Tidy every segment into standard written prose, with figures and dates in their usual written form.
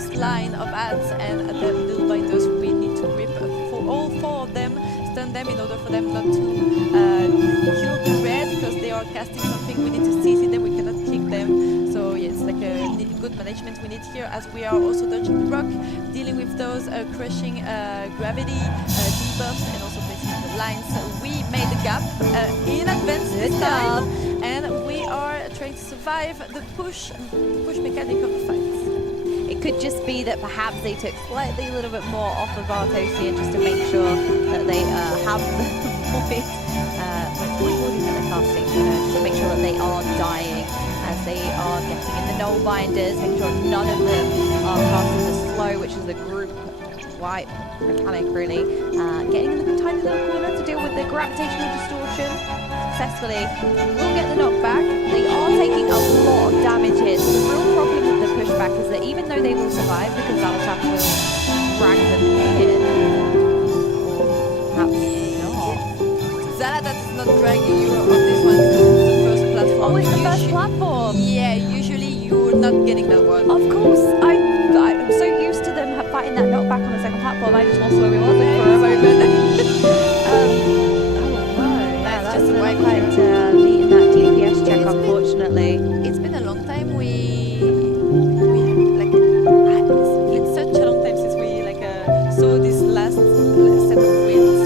first line of ads and the little binders we need to rip for all 4 of them, stun them in order for them not to kill the red because they are casting something. We need to CC them, we cannot kick them. So yeah, it's like a good management we need here, as we are also dodging the rock, dealing with those crushing gravity debuffs, and also placing the lines. So we made the gap in advance this time, and we are trying to survive the push mechanic of the fight. It could just be that perhaps they took slightly a little bit more off of Artosian just to make sure that they have the point warding that they're casting, just to make sure that they are dying as they are getting in the null binders, making sure none of them are casting the slow, which is the group wipe mechanic really, getting in the tiny little corner to deal with the gravitational distortion successfully. Will get the knockback. They are taking a lot of damage here. So the real problem with the pushback is that even though they will survive, because Zalatan will drag them in, or perhaps not. Zalatan is not dragging you on this one because it's the first platform. Oh, it's the first platform. Yeah, usually you're not getting that one. Of course, I'm so used to them fighting that knockback on the second platform. I just lost where we was for a moment. That's just not right quite here. meeting that DPS check, unfortunately. It's been a long time. It's such a long time since we saw this last set of wins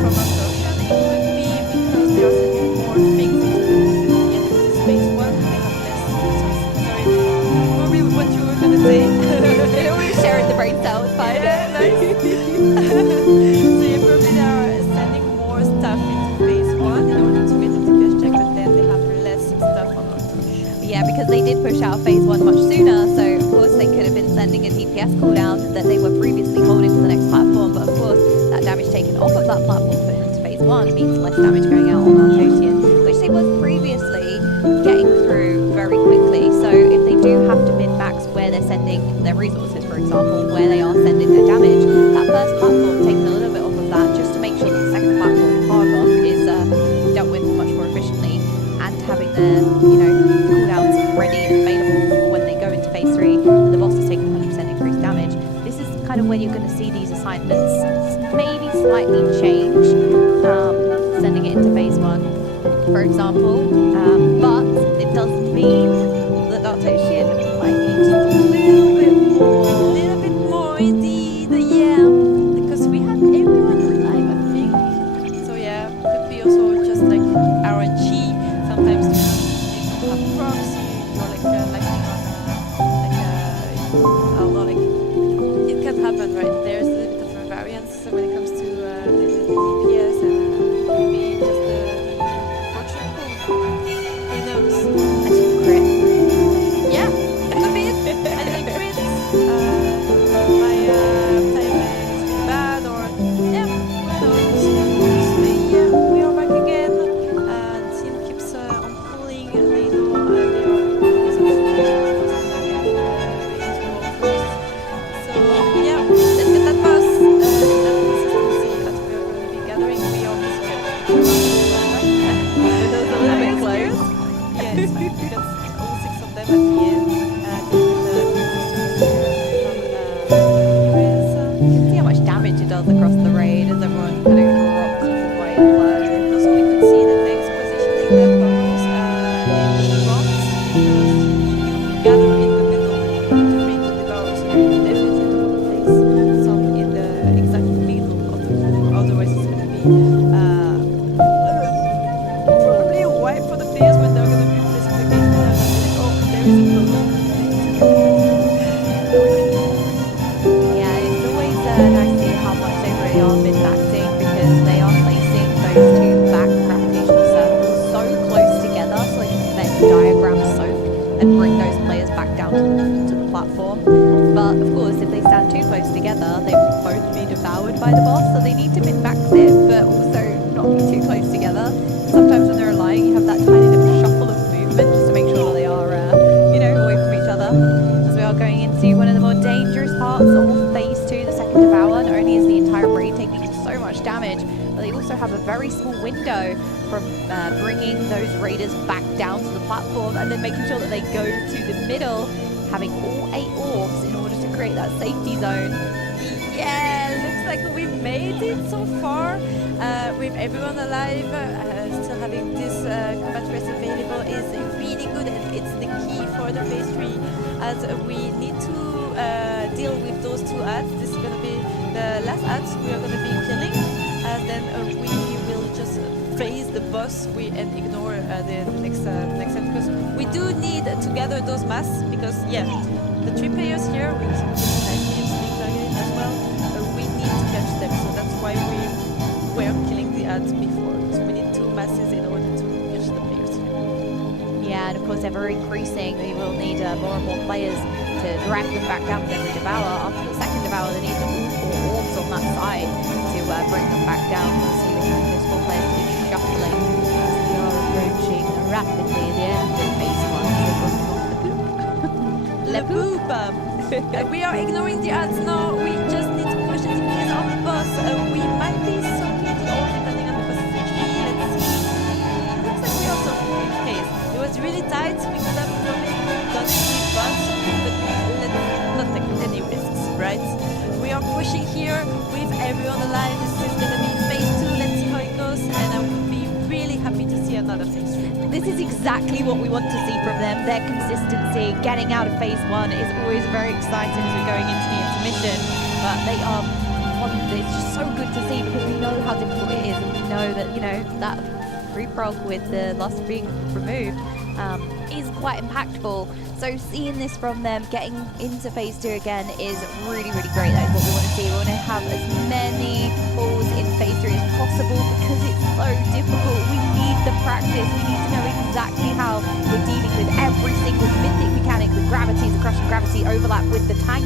from Ascension. It could be because they are sending more things into the end of this phase 1. They have less. Sorry, probably what you were gonna say. They don't want to share in the brain cells, fine. Yeah, nice. So yeah, probably they are sending more stuff into phase 1 in order to get the DPS check, but then they have less stuff on our push. Yeah, because they did push out phase 1 much sooner, so of course they could have been sending a DPS cooldown that they were previously holding for the next platform, but of course that damage taken off of that platform put into phase 1 means less damage going out on Artosian, which they was previously getting through very quickly. So if they do have to min-max where they're sending their resources, for example, where they are sending their damage, that first platform taking a little bit off of that just to make sure that the second platform, Hargoth, is dealt with much more efficiently, and having their, cooldowns ready and available for when they go into phase 3 and the boss is taking 100% increased damage. This is kind of when you're going to see these assignments maybe slightly change, sending it into phase 1, for example, but it does mean that Artosian might need just a little bit more. A little bit more indeed, yeah. Because we have everyone alive, I think. So yeah, could be also just like RNG. Sometimes you have procs, you're lacking on I don't know, it can happen, right? There's a little bit of a variance when it comes to the DPS and maybe just the fortune pool. Who knows? I just crit. Yeah, a bit. I didn't crit. My time has been bad, or yeah, who knows? So, yeah, we are back again. The team keeps on pulling. They know they are. So yeah, let's get that pass. That consistency that we are going to be gathering. We are A little bit close. Yes, we got all 6 of them at the end. You can see how much damage it does across the raid as everyone kind of drops quite low. And also we could see that they're positioning their bombs in front, because you gather in the middle during the devour, so you definitely don't want to place some in the exact middle of the pool, otherwise it's going to be probably a wipe for the players when they're going to be placing the gate. Oh, there is a problem. Yeah, it's always nice to see how much they really are min-maxing, because they are placing those 2 back gravitational circles so close together so they can let diagram soak and bring those players back down to the platform. But of course, if they stand too close together, they will both be devoured by the boss, so they need to min-max it, but also not be too close together. Sometimes when they're lying, you have that tiny little shuffle of movement just to make sure that they are, away from each other. As we are going into one of the more dangerous parts of phase 2, the second devour. Not only is the entire raid taking so much damage, but they also have a very small window from bringing those raiders back down to the platform and then making sure that they go to the middle, having all 8 orbs in order to create that safety zone. Yeah, looks like we made it so far. With everyone alive, still having this combat race available is really good, and it's the key for the phase 3, as we need to deal with those 2 ads. This is going to be the last ads we are going to be killing, then we will just face the boss and ignore the next end, because we do need to gather those mass, because yeah, the 3 players here with Sling Target as well, we need to catch them, so that's why we were killing the ads before. So we need 2 masses in order to catch the players here. Yeah, and of course ever increasing, we will need more and more players to drag them back down with every devour. After the second devour, they need all 4 orbs on that side to bring them back down. So we need those 4 players to be shuffling as we are approaching rapidly the end of phase 1. Le boop! We are ignoring the ads now. We just need to push the DPS on the boss. We might be soaking the ult depending on the boss's HP. Let's see. Looks like we also case. It was really tight. We could have probably got the boss, but let's not take any risks, right? We are pushing here with everyone alive. This is gonna be phase 2. Let's see how it goes, and I will be really happy to see another phase 3. This is exactly what we want to see from them. Their consistency, getting out of phase 1 is always very exciting as we're going into the intermission. But they are it's just so good to see, because we know how difficult it is, and we know that, you know, that free prog with the lust being removed is quite impactful. So seeing this from them, getting into phase 2 again, is really, really great. That is what we want to see. We want to have as many pulls in phase 3 as possible, because it's so difficult. We need the practice. We need to know exactly how we're dealing with every single mythic mechanic, the gravity, the crushing gravity overlap with the tank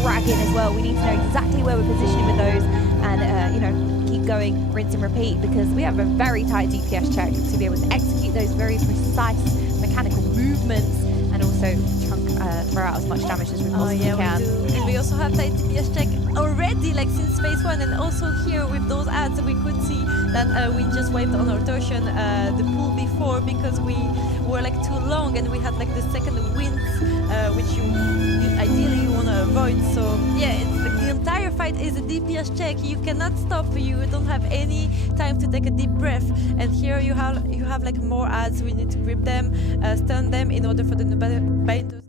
dragon as well. We need to know exactly where we're positioning with those, and you know, keep going, rinse and repeat, because we have a very tight DPS check to be able to execute those very precise mechanical movements, and also throw out as much damage as we possibly can. We do. And we also have tight DPS check already, like since phase 1, and also here with those ads, we could see that we just wiped on our Torsion the pool before, because we were like too long, and we had like the second wind, which you ideally want to avoid. So yeah, it's like the entire fight is a DPS check. You cannot stop. You don't have any time to take a deep breath. And here you have like more ads. We need to grip them, stun them in order for the binders